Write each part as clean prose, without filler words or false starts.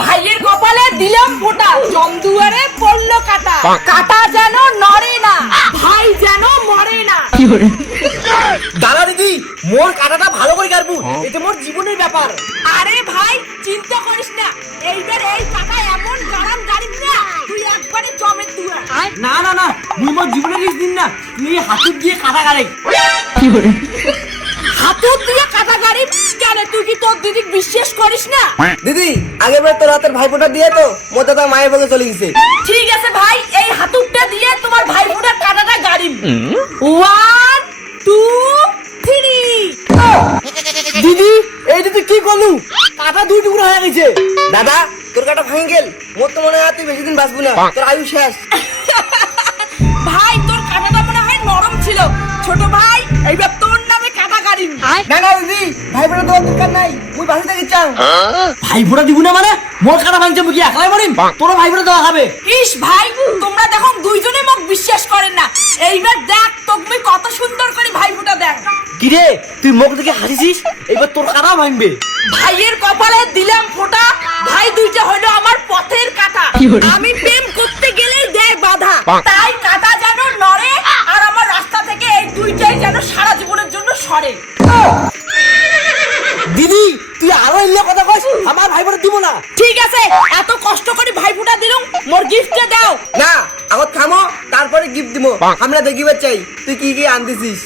ভাইয়ের কপালে দিলাম ফোঁটা, জমদুয়ারে পড়লো কাটা, কাটা যেন নড়ে না, ভাই যেন মরে না। দাদা দিদি, মোর কাটাটা ভালো করে কাটবো, এটা মোর জীবনের ব্যাপার। আরে ভাই চিন্তা করিস না, এইবার এই কাটা এমন গাড়াম গাড়িস না তুই একবারে জমের দুয়া। না না না, মুই মোর জীবনের রিস্ক দিন না, তুই হাতুর দিয়ে কাটা গাড়ে। হাতুর দিয়ে কাটা গাড়ি কেন? তুই কি তোর দিদি বিশ্বাস করিস না? দিদি আগের বার তোর হাতের ভাইফোঁটা দিয়ে তো মোর দাদা মায়ের বগে চলে গেছে। ঠিক আছে ভাই, এই হাতুরটা দিয়ে তোমার ভাই ফোটার কাটাটা গাড়ি। 1 2 3। দিদি এইটা তুই কি করলু? কাটা দুই টুকরো হয়ে গেছে। দাদা তোর কাটা ভাঙি গেল, মোর তো মনে হয় তুই বেশি দিন বাঁচবো না, তোর আয়ু শেষ। ভাই তোর কাটাটা মনে হয় নরম ছিল। ছোট ভাই এইবার তোর নামে কাটা গাড়ি। না না দিদি, ভাইফোঁটা দেওয়ার দরকার নাই, মুই বাসা থেকে চাও। ভাই ফোঁটা দিব না মানে? মোর কাটা ভাঙছে মুই কি একলাই মারিম? তোর ভাই ফোঁটা দেওয়া খাবে। ইস ভাই, তোমরা দেখো দুইজনে মুখ বিশ্বাস করেন না। এইবার দেখ তুমি কত সুন্দর করে ভাই ফোঁটা দেখ। কি রে তুই মুখ দেখে হাসিছিস, এবার তোর কাটা ভাঙবে। ভাইয়ের কপালে দিলাম ফোঁটা, ভাই দুইটা হলো আমার পথের কাটা। আমি প্রেম করতে গেলেই দেয় বাধা, তাই কাটা যেন নড়ে আর আমার রাস্তা থেকে এই দুইটাই যেন সারা জীবনের জন্য সরে। দিদি তুই আরো এলে কথা কইস, আমার ভাই ফোঁটা দিব না। ঠিক আছে, এত কষ্ট করে ভাই ফোঁটা দিলুম, মোর গিফটটা দাও। না আগত থামো, তারপরে গিফট দিব। আমরা দেখিবার চাই তুই কি কি আনতেছিস।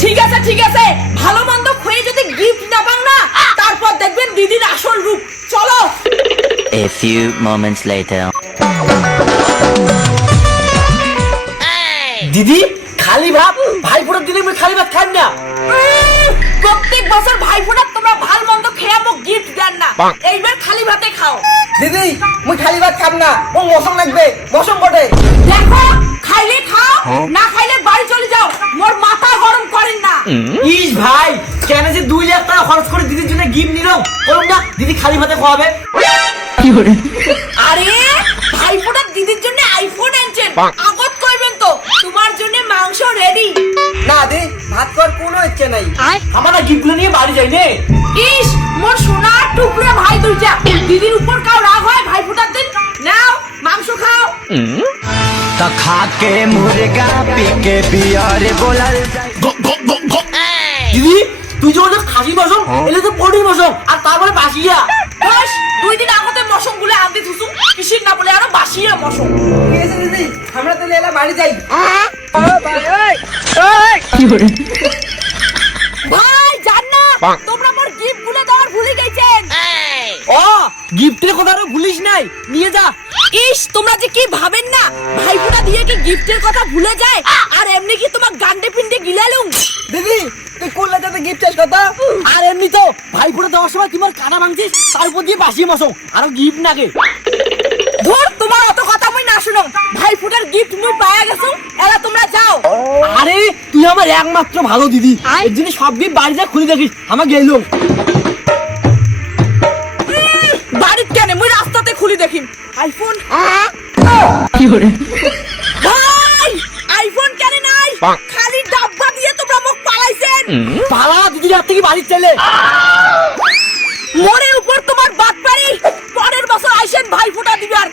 ঠিক আছে ঠিক আছে, ভালো মন্দ খেয়ে যদি গিফট না পান না, তারপর দেখবেন দিদির আসল রূপ। চলো। A few moments later. দিদি খালি ভাত, ভাই ফোঁটা দিলে মুই খালি ভাত খাইম না। প্রত্যেক বছর ভাই ফোঁটা তোমরা ভাল মন্দ খেয়ে মোক গিফট দেন না, এইবার খালি ভাতে খাও। দিদি মুই খালি ভাত খাম না, মোর মশম লাগবে, মশম বটে। দেখো খাইলে খাও, না খাইলে বাড়ি চলে যাও, মোর মাথা গরম করেন না। ইস ভাই, কেন যে 2 লাখ টাকা খরচ করে দিদির জন্য গিফট নিলাম, বলুন না দিদি খালি ভাতে খাওয়াবে। আরে ভাই ফোঁটা দিদির জন্য আইফোন আনছেন, আগত কইবেন তো তোমার জন্য মাংস রেডি। না দি, ভাত খাওয়ার কোনো ইচ্ছে নাই। আমরা গিফটগুলো নিয়ে বাড়ি যাই নে। ইস মোর সোনার টুকরো ভাই দুইটা, দিদির উপর কাও রাগ হয় ভাই ফোঁটার দিন? নাও মাংস খাও। तो खा के मुर्गा पी के बियर बोलल দিদি তুই যখন খাসি বসম এলে তো পড়ির বসম, আর তারপরে বাসিয়া। বাস 2 দিন আগতে মশম গুলো আনতে থুসুম, কিসির না বলে আরো বাসিয়া মশম। ঠিক আছে দিদি, আমরা তাহলে এলা বাড়ি যাই। ভাই জান না, তোমরা মোর গিফট গুলো দেওয়ার ভুলে গেছেন। ও গিফটের কথা আর ভুলিস নাই, নিয়ে যা। ইস তোমরা যে কি ভাবেন না, ভাই ফোঁটা দিয়ে কি গিফটের কথা ভুলে যায়? আর এমনি কি তোমার গান্ডে পিন্ডে গিলালুম? দিদি তুই কোল্লা যাতে গিফট চাস কথা। আর এমনি তো ভাই ফোঁটা দেওয়ার সময় তোমার কাটা ভাঙছিস, তার উপর দিয়ে বাসি মশো আরো গিফট নাগে। ধর তোমার অত কথা মই না শুনো, ভাই ফোঁটার গিফট মই পায়া গেছো, এলা তোমরা যাও। আরে তুই আমার একমাত্র ভালো দিদি, এর জন্য সব গিফট বাড়ি যা খুলে দেখিস, আমার গেলো। বাড়িতে কেন, মই রাস্তাতে খুলি দেখিম। আইফোন ভাই, আইফোন কেন নাই? খালি ডাব্বা দিয়ে তোমরা মোক পালাইছেন। পালা দিদির হাত থেকে বাড়ির ছেলে। মোরের উপর তোমার বাদ পারি, পরের বছর আইসেন ভাই ফোঁটা দিবার,